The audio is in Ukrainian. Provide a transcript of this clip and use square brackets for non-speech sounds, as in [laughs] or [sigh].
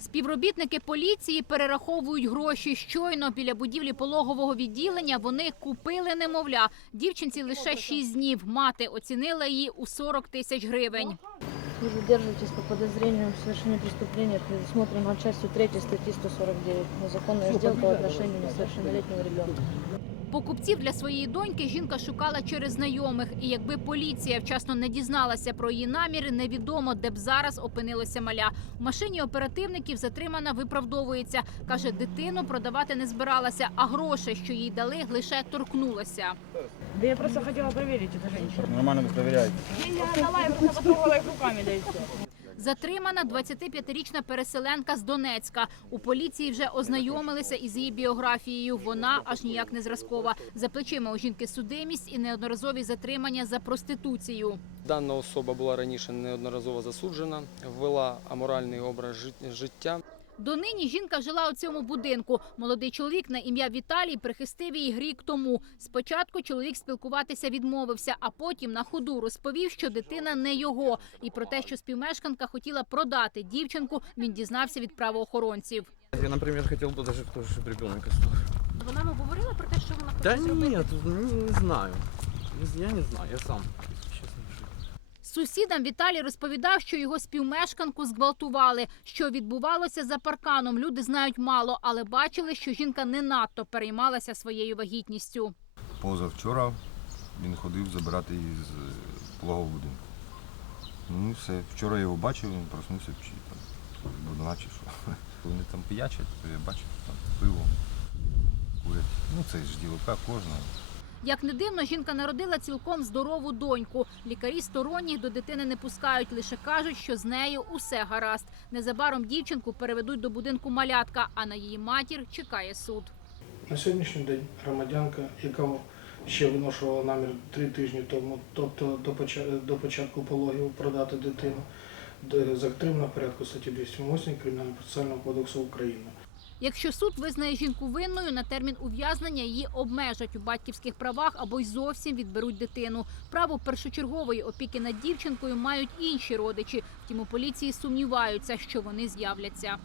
Співробітники поліції перераховують гроші. Щойно біля будівлі пологового відділення вони купили немовля. Дівчинці лише 6 днів. Мати оцінила її у 40 тисяч гривень. Вы задерживаетесь по подозрению в совершении преступления, предусмотренного частью 3 статьи 149. Незаконная сделка в отношении несовершеннолетнего ребенка. Покупців для своєї доньки жінка шукала через знайомих. І якби поліція вчасно не дізналася про її наміри, невідомо, де б зараз опинилося маля. В машині оперативників затримана виправдовується. Каже, дитину продавати не збиралася, а грошей, що їй дали, лише торкнулася. Да я просто хотела проверить эту женщину. Нормально вы проверяете. Я не отдала, я просто потрогала их руками, да и все. Затримана 25-річна переселенка з Донецька. У поліції вже ознайомилися із її біографією. Вона аж ніяк не зразкова. За плечима у жінки судимість і неодноразові затримання за проституцію. Дана особа була раніше неодноразово засуджена, ввела аморальний образ жит- життя. Донині жінка жила у цьому будинку. Молодий чоловік на ім'я Віталій прихистив її рік тому. Спочатку чоловік спілкуватися відмовився, а потім на ходу розповів, що дитина не його. І про те, що співмешканка хотіла продати дівчинку, він дізнався від правоохоронців. Я, например, хотел бы даже тоже, чтобы ребенок остался. Вона вам говорила про те, що вона Да нет, ну, не знаю. Я не знаю, я сам. Сусідам Віталій розповідав, що його співмешканку зґвалтували. Що відбувалося за парканом, люди знають мало, але бачили, що жінка не надто переймалася своєю вагітністю. Позавчора він ходив забирати її з е, пологового будинку. Ну і все. Вчора я його бачив, він проснувся чи там бо що. [laughs] Вони там пиячать, то я бачив там пиво, курять. Ну це ж ділика кожного. Як не дивно, жінка народила цілком здорову доньку. Лікарі сторонніх до дитини не пускають, лише кажуть, що з нею усе гаразд. Незабаром дівчинку переведуть до будинку малятка, а на її матір чекає суд. На сьогоднішній день громадянка, яка ще виношувала намір три тижні тому, тобто до початку, пологів продати дитину, затримана в порядку статті 208 Кримінального процесуального кодексу України. Якщо суд визнає жінку винною, на термін ув'язнення її обмежать у батьківських правах або й зовсім відберуть дитину. Право першочергової опіки над дівчинкою мають інші родичі. Втім, у поліції сумніваються, що вони з'являться.